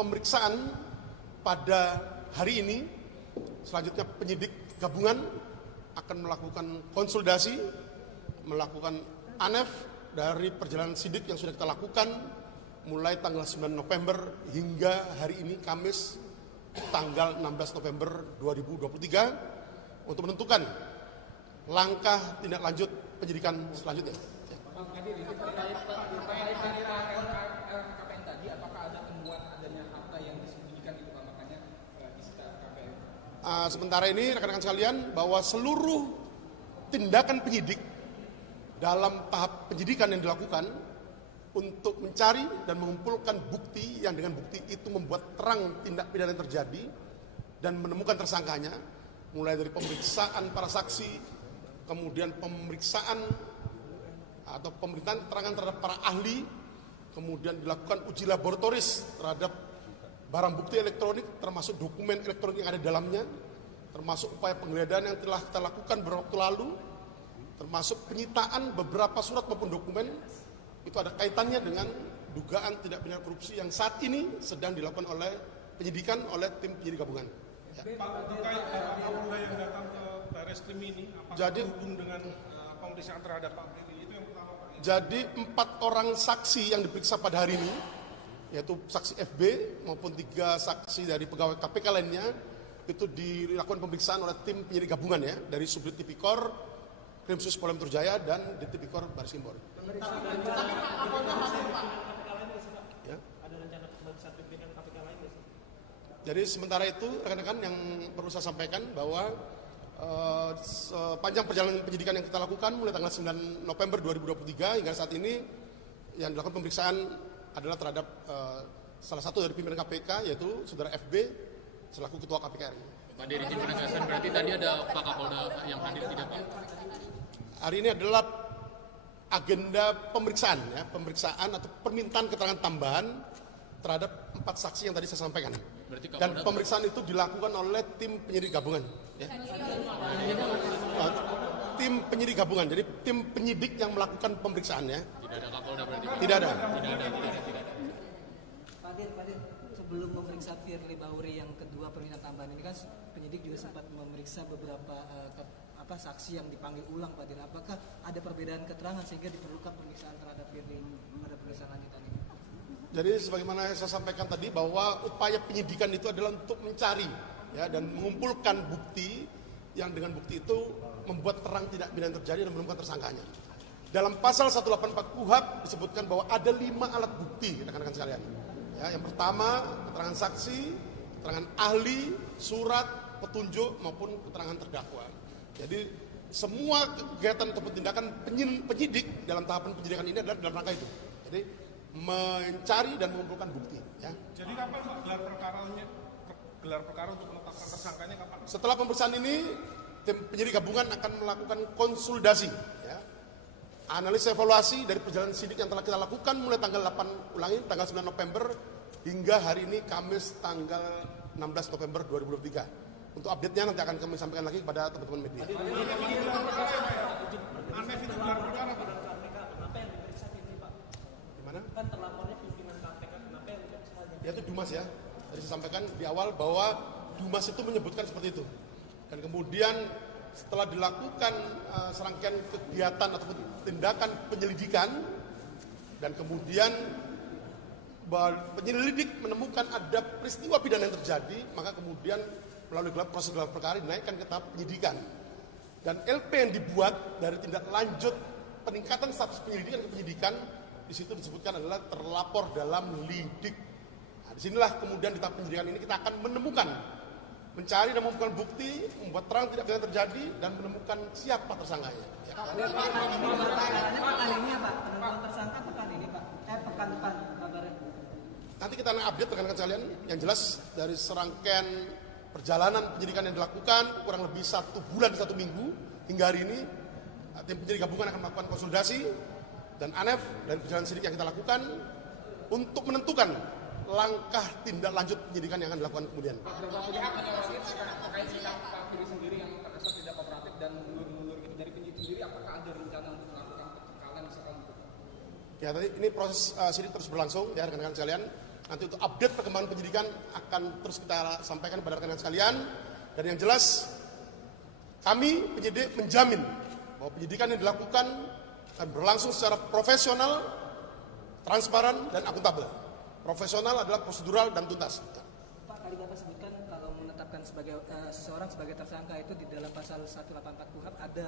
pemeriksaan pada hari ini. Selanjutnya penyidik gabungan akan melakukan konsolidasi, melakukan ANEF dari perjalanan sidik yang sudah kita lakukan mulai tanggal 9 November hingga hari ini Kamis tanggal 16 November 2023 untuk menentukan langkah tindak lanjut penyidikan selanjutnya. LHKPN tadi, apakah ada temuan adanya harta yang disembunyikan itu makanya disita KPN? Sementara ini rekan-rekan sekalian bahwa seluruh tindakan penyidik dalam tahap penyidikan yang dilakukan untuk mencari dan mengumpulkan bukti yang dengan bukti itu membuat terang tindak pidana yang terjadi dan menemukan tersangkanya, mulai dari pemeriksaan para saksi, kemudian pemeriksaan atau pemerintahan keterangan terhadap para ahli, kemudian dilakukan uji laboratoris terhadap barang bukti elektronik termasuk dokumen elektronik yang ada di dalamnya, termasuk upaya penggeledahan yang telah kita lakukan beberapa waktu lalu, termasuk penyitaan beberapa surat maupun dokumen. Itu ada kaitannya dengan dugaan tindak pidana korupsi yang saat ini sedang dilakukan oleh penyidikan oleh tim penyidik gabungan. Ya. Pak, terkait Kapolda yang datang ke Barreskrim ini, apakah berhubung dengan pemeriksaan terhadap Pak Firly? Itu yang pertama, Pak. Jadi 4 orang saksi yang diperiksa pada hari ini, yaitu saksi FB maupun 3 saksi dari pegawai KPK lainnya, itu dilakukan pemeriksaan oleh tim penyidik gabungan ya, dari Subdit Tipikor, Krimsus Polda Metro Jaya, dan Ditipikor Barreskrim Polri. Ya. Jadi sementara itu rekan-rekan yang perlu saya sampaikan bahwa sepanjang perjalanan penyidikan yang kita lakukan mulai tanggal 9 November 2023 hingga saat ini yang dilakukan pemeriksaan adalah terhadap salah satu dari pimpinan KPK yaitu saudara FB selaku Ketua KPK RI. Pak, dari izin penegasan berarti tadi ada Pak Kapolda yang hadir tidak, Pak? Hari ini adalah agenda pemeriksaan ya, pemeriksaan atau permintaan keterangan tambahan terhadap 4 saksi yang tadi saya sampaikan. Dan pemeriksaan itu dilakukan oleh tim penyidik gabungan. Ya. Tim penyidik gabungan, jadi tim penyidik yang melakukan pemeriksaan ya. Tidak ada Kapolda berarti? Tidak ada. Pak Dir, sebelum memeriksa Firly Bahuri yang kedua permintaan tambahan ini kan penyidik juga sempat memeriksa beberapa saksi yang dipanggil ulang, Pak Dir. Apakah ada perbedaan keterangan sehingga diperlukan pemeriksaan terhadap Firly pada pemeriksaan lanjutan ini? Jadi sebagaimana saya sampaikan tadi bahwa upaya penyidikan itu adalah untuk mencari ya dan mengumpulkan bukti yang dengan bukti itu membuat terang tindak pidana terjadi dan menemukan tersangkanya. Dalam pasal 184 KUHP disebutkan bahwa ada 5 alat bukti rekan-rekan sekalian. Ya, yang pertama keterangan saksi, keterangan ahli, surat, petunjuk maupun keterangan terdakwa. Jadi semua kegiatan atau tindakan penyidik dalam tahapan penyidikan ini adalah dalam rangka itu. Jadi mencari dan mengumpulkan bukti. Ya. Jadi kapan Pak gelar perkara untuk menetapkan tersangkanya kapan? Setelah pemeriksaan ini, tim penyidik gabungan akan melakukan konsolidasi, ya. Analisa evaluasi dari perjalanan sidik yang telah kita lakukan mulai tanggal 9 November hingga hari ini Kamis tanggal 16 November 2023. Untuk update-nya nanti akan kami sampaikan lagi kepada teman-teman media. ANEF itu gelar perkara Pak. Kan terlapornya pimpinan KPK, kenapa yang diperiksa? Ya itu Dumas ya. Tadi saya sampaikan di awal bahwa Dumas itu menyebutkan seperti itu. Dan kemudian setelah dilakukan serangkaian kegiatan atau tindakan penyelidikan dan kemudian penyelidik menemukan ada peristiwa pidana yang terjadi, maka kemudian melalui proses gelar perkara dinaikkan ke tahap penyidikan. Dan LP yang dibuat dari tindak lanjut peningkatan status penyelidikan ke penyidikan di situ disebutkan adalah terlapor dalam lidik. Nah, disinilah kemudian di tahap penyidikan ini kita akan menemukan, mencari dan mengumpulkan bukti, membuat terang tidak pidana terjadi dan menemukan siapa tersangkanya. Ya. Pertanyaannya pekan ini ya Pak, penentuan tersangka pekan ini Pak, pekan depan kabarnya. Nanti kita akan update rekan-rekan sekalian. Yang jelas dari serangkaian perjalanan penyidikan yang dilakukan kurang lebih 1 bulan 1 minggu hingga hari ini, tim penyidik gabungan akan melakukan konsolidasi dan ANEF dan perjalanan sidik yang kita lakukan untuk menentukan langkah tindak lanjut penyidikan yang akan dilakukan kemudian. Beberapa pihak menyoroti terkait sikap Pak Firly sendiri yang terkesan tidak kooperatif dan mundur-mundur gitu. Dari penyidik sendiri, apakah ada rencana untuk melakukan pencekalan misalkan gitu? Ya tadi ini proses sidik terus berlangsung ya rekan-rekan sekalian. Nanti untuk update perkembangan penyidikan akan terus kita sampaikan kepada rekan-rekan sekalian. Dan yang jelas, kami penyidik menjamin bahwa penyidikan yang dilakukan akan berlangsung secara profesional, transparan, dan akuntabel. Profesional adalah prosedural dan tuntas. Pak, tadi Bapak sebutkan kalau menetapkan seseorang sebagai tersangka itu di dalam pasal 184 KUHP ada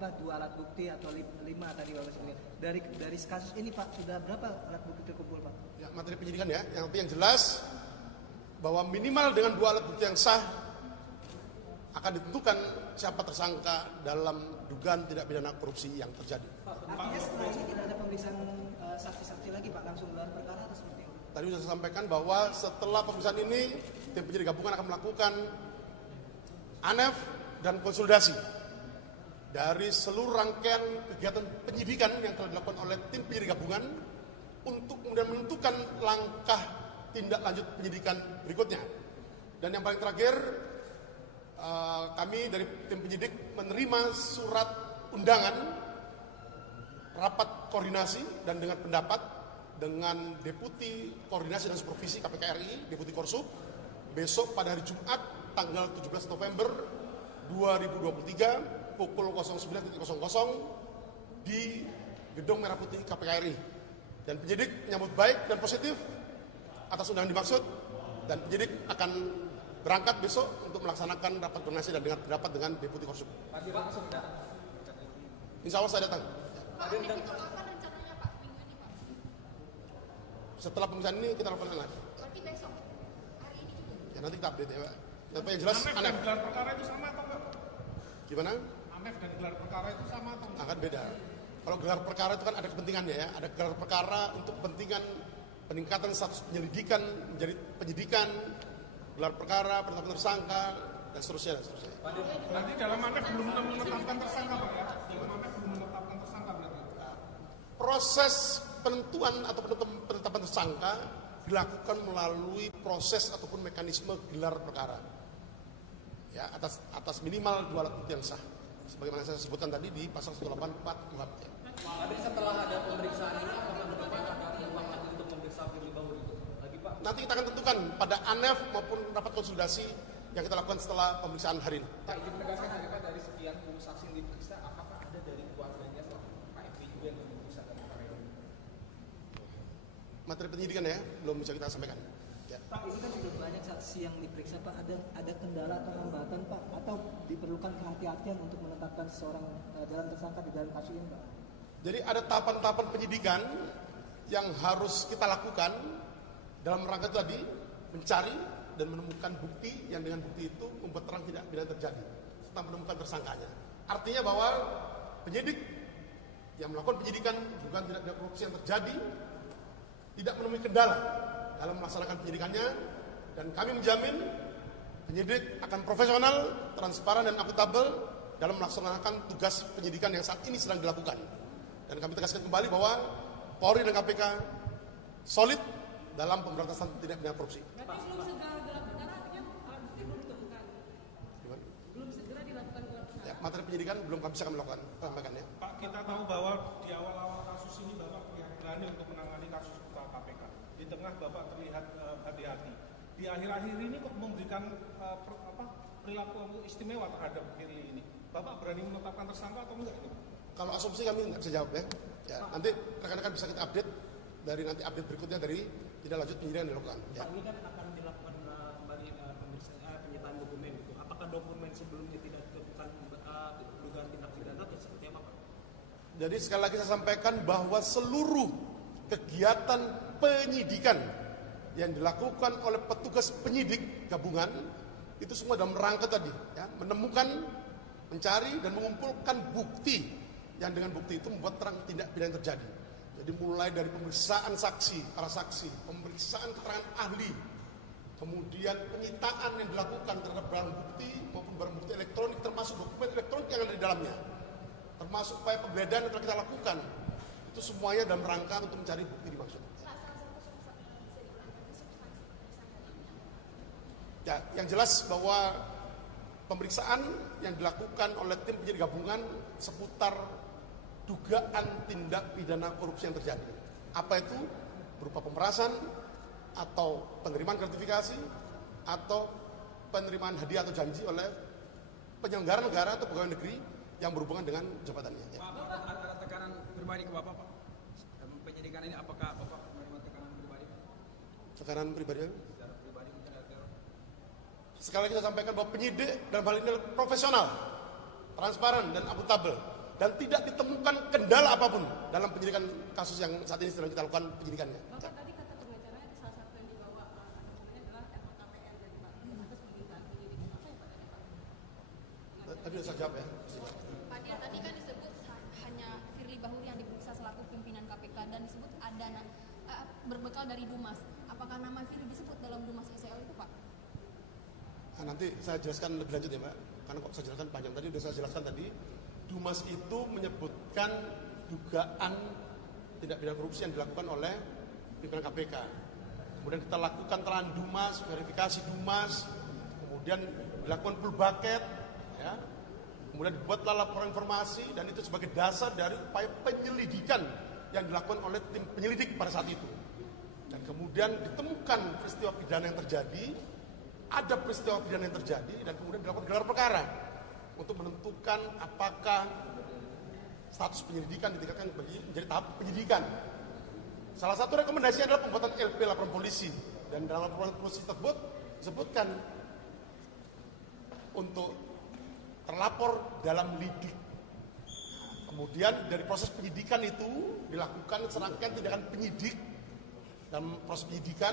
2 alat bukti atau 5 tadi Bapak sebutkan. Dari kasus ini Pak, sudah berapa alat bukti terkumpul Pak? Ya, materi penyidikan ya, yang jelas bahwa minimal dengan 2 alat bukti yang sah akan ditentukan siapa tersangka dalam dugaan tindak pidana korupsi yang terjadi. Artinya setelah ini tidak ada pemeriksaan saksi-saksi lagi Pak, langsung gelar perkara atau seperti apa? Tadi sudah saya sampaikan bahwa setelah pemeriksaan ini, tim penyidik gabungan akan melakukan ANEF dan konsolidasi dari seluruh rangkaian kegiatan penyidikan yang telah dilakukan oleh tim penyidik gabungan untuk kemudian menentukan langkah tindak lanjut penyidikan berikutnya. Dan yang paling terakhir, kami dari tim penyidik menerima surat undangan rapat koordinasi dan dengan pendapat dengan Deputi Koordinasi dan Supervisi KPK RI, Deputi Korsup, besok pada hari Jumat tanggal 17 November 2023 pukul 09.00 di Gedung Merah Putih KPK RI. Dan penyidik menyambut baik dan positif atas undangan dimaksud, dan penyidik akan berangkat besok untuk melaksanakan rapat koordinasi dan dengan pendapat dengan Deputi Korsup. Pak langsung datang. Insya Allah saya datang. Pak, itu kapan rencananya Pak? Minggu ini Pak? Setelah pemeriksaan ini kita lakukan live. Berarti besok? Hari ini juga? Ya nanti kita update ya Pak. Tapi yang jelas ANEF dan ANEF. gelar perkara itu sama atau enggak? Gimana? ANEF dan gelar perkara itu sama atau enggak? Akan beda. Kalau gelar perkara itu kan ada kepentingannya ya. Ada gelar perkara untuk kepentingan peningkatan status penyelidikan menjadi penyidikan, gelar perkara, penetapan tersangka, dan seterusnya dan seterusnya. Berarti dalam ANEF belum menetapkan tersangka Pak ya? Dalam ANEF belum menetapkan tersangka berarti? Proses penentuan atau penetapan tersangka dilakukan melalui proses ataupun mekanisme gelar perkara. Ya, atas minimal 2 alat bukti yang sah. Sebagaimana saya sebutkan tadi di pasal 184 KUHP. Tapi setelah ada pemeriksaan ini, apakah ke depan ada peluang lagi untuk memeriksa Firly Bahuri lagi Pak? Nanti kita akan tentukan pada ANEF maupun rapat konsolidasi yang kita lakukan setelah pemeriksaan hari ini. Pak, izin menegaskan saja Pak, dari sekian saksi yang diperiksa, apakah ada dari keluarganya Pak FB juga yang diperiksa dalam perkara ini? Materi penyidikan ya, belum bisa kita sampaikan. Ya. Pak, ini kan sudah banyak saksi yang diperiksa Pak, ada kendala atau hambatan Pak, atau diperlukan kehati-hatian untuk menetapkan seseorang dalam tersangka di dalam kasus ini Pak? Jadi ada tahapan-tahapan penyidikan yang harus kita lakukan dalam rangka tadi mencari dan menemukan bukti yang dengan bukti itu membuat terang tidak pidana terjadi serta menemukan tersangkanya. Artinya bahwa penyidik yang melakukan penyidikan dugaan tindak pidana korupsi yang terjadi tidak menemui kendala dalam melaksanakan penyidikannya, dan kami menjamin penyidik akan profesional, transparan, dan akuntabel dalam melaksanakan tugas penyidikan yang saat ini sedang dilakukan. Dan kami tegaskan kembali bahwa Polri dan KPK solid dalam pemberantasan tindak pidana korupsi. Berarti belum segera gelar perkara, artinya alat bukti belum ditemukan. Gimana? Belum segera dilakukan gelar perkara. Ya, materi penyidikan belum kami bisa melakukan sampaikan ya. Pak, kita tahu bahwa di awal-awal kasus ini Bapak yang berani untuk menangani kasus KPK. Di tengah Bapak terlihat hati-hati. Di akhir-akhir ini kok memberikan perilaku istimewa terhadap Firly ini. Bapak berani menetapkan tersangka atau enggak? Kalau asumsi kami nggak bisa jawab ya. Ya, nanti rekan-rekan bisa kita update dari nanti update berikutnya dari tindak lanjut penyidikan yang dilakukan. Ya. Pak, ini kan akan dilakukan kembali penyitaan dokumen itu. Apakah dokumen sebelumnya tidak ditemukan dugaan tindak pidana atau seperti apa Pak? Jadi sekali lagi saya sampaikan bahwa seluruh kegiatan penyidikan yang dilakukan oleh petugas penyidik gabungan itu semua dalam rangka tadi ya, menemukan, mencari dan mengumpulkan bukti yang dengan bukti itu membuat terang tindak pidana yang terjadi. Jadi mulai dari pemeriksaan saksi, para saksi, pemeriksaan keterangan ahli, kemudian penyitaan yang dilakukan terhadap barang bukti maupun barang bukti elektronik termasuk dokumen elektronik yang ada di dalamnya, termasuk upaya penggeledahan yang telah kita lakukan, itu semuanya dalam rangka untuk mencari bukti dimaksud. Ya, yang jelas bahwa pemeriksaan yang dilakukan oleh tim penyidik gabungan seputar dugaan tindak pidana korupsi yang terjadi. Apa itu? berupa pemerasan atau penerimaan gratifikasi atau penerimaan hadiah atau janji oleh penyelenggara negara atau pegawai negeri yang berhubungan dengan jabatannya. Ya. Pak, ada tekanan pribadi ke Bapak, Pak? Dalam penyidikan ini apakah Bapak menerima tekanan pribadi? Tekanan pribadi. Secara pribadi mungkin ada teror? Sekali lagi saya sampaikan bahwa penyidik dalam hal ini profesional, transparan dan akuntabel, dan tidak ditemukan kendala apapun dalam penyidikan kasus yang saat ini sedang kita lakukan penyidikannya. Bapak tadi kata pengacaranya salah satu yang dibawa dokumennya adalah LHKPN dari Pak atas permintaan penyidik. Apa ya Pak tadi Pak? Tadi sudah saya jawab ya. Pak Dir, tadi kan disebut hanya Firly Bahuri yang diperiksa selaku pimpinan KPK dan disebut ada berbekal dari Dumas. Apakah nama Firly disebut dalam Dumas SEO itu Pak? Nah, nanti saya jelaskan lebih lanjut ya Mbak, karena kok saya jelaskan panjang tadi, sudah saya jelaskan tadi. Dumas itu menyebutkan dugaan tindak pidana korupsi yang dilakukan oleh pimpinan KPK. Kemudian kita lakukan telahan Dumas, verifikasi Dumas, kemudian dilakukan full bucket, ya. Kemudian dibuatlah laporan informasi dan itu sebagai dasar dari upaya penyelidikan yang dilakukan oleh tim penyelidik pada saat itu. Dan kemudian ditemukan peristiwa pidana yang terjadi, ada peristiwa pidana yang terjadi dan kemudian dilakukan gelar perkara untuk menentukan apakah status penyelidikan ditingkatkan menjadi tahap penyidikan. Salah satu rekomendasi adalah pembuatan LP laporan polisi dan dalam laporan polisi tersebut disebutkan untuk terlapor dalam lidik. Kemudian dari proses penyidikan itu dilakukan serangkaian tindakan penyidik dalam proses penyidikan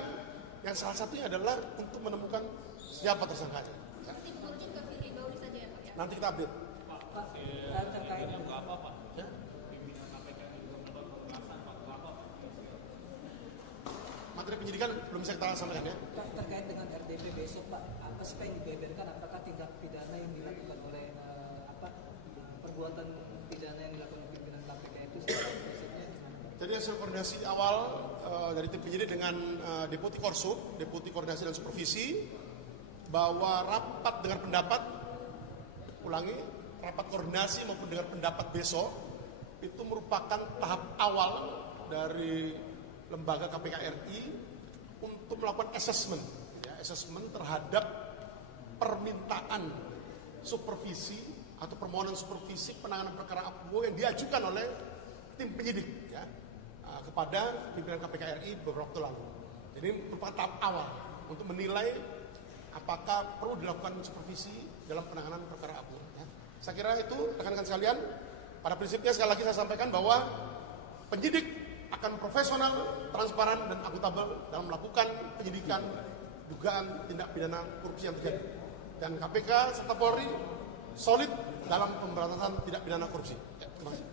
yang salah satunya adalah untuk menemukan siapa tersangkanya. Berarti menurutnya ke Firly Bahuri saja ya Pak ya? Nanti kita update. Terkait Ya. Materi penyidikan belum bisa kita sampaikan ya. Pak, terkait dengan RDP besok Pak, apa sih Pak yang dibeberkan? Apakah tindak pidana yang dilakukan oleh perbuatan pidana yang dilakukan oleh pimpinan KPK itu prosesnya gimana Pak? Jadi hasil koordinasi awal dari tim penyidik dengan Deputi Korsub, Deputi Koordinasi dan Supervisi, bahwa rapat dengar pendapat, ulangi, rapat koordinasi maupun dengar pendapat besok, itu merupakan tahap awal dari lembaga KPK RI untuk melakukan assessment, ya, assessment terhadap permintaan supervisi atau permohonan supervisi penanganan perkara APBO yang diajukan oleh tim penyidik ya, kepada pimpinan KPK RI beberapa waktu lalu. Jadi merupakan tahap awal untuk menilai apakah perlu dilakukan supervisi dalam penanganan perkara APBO. Ya. Saya kira itu rekan-rekan sekalian. Pada prinsipnya sekali lagi saya sampaikan bahwa penyidik akan profesional, transparan dan akuntabel dalam melakukan penyidikan dugaan tindak pidana korupsi yang terjadi. Dan KPK serta Polri solid dalam pemberantasan tindak pidana korupsi. Ya, terima kasih.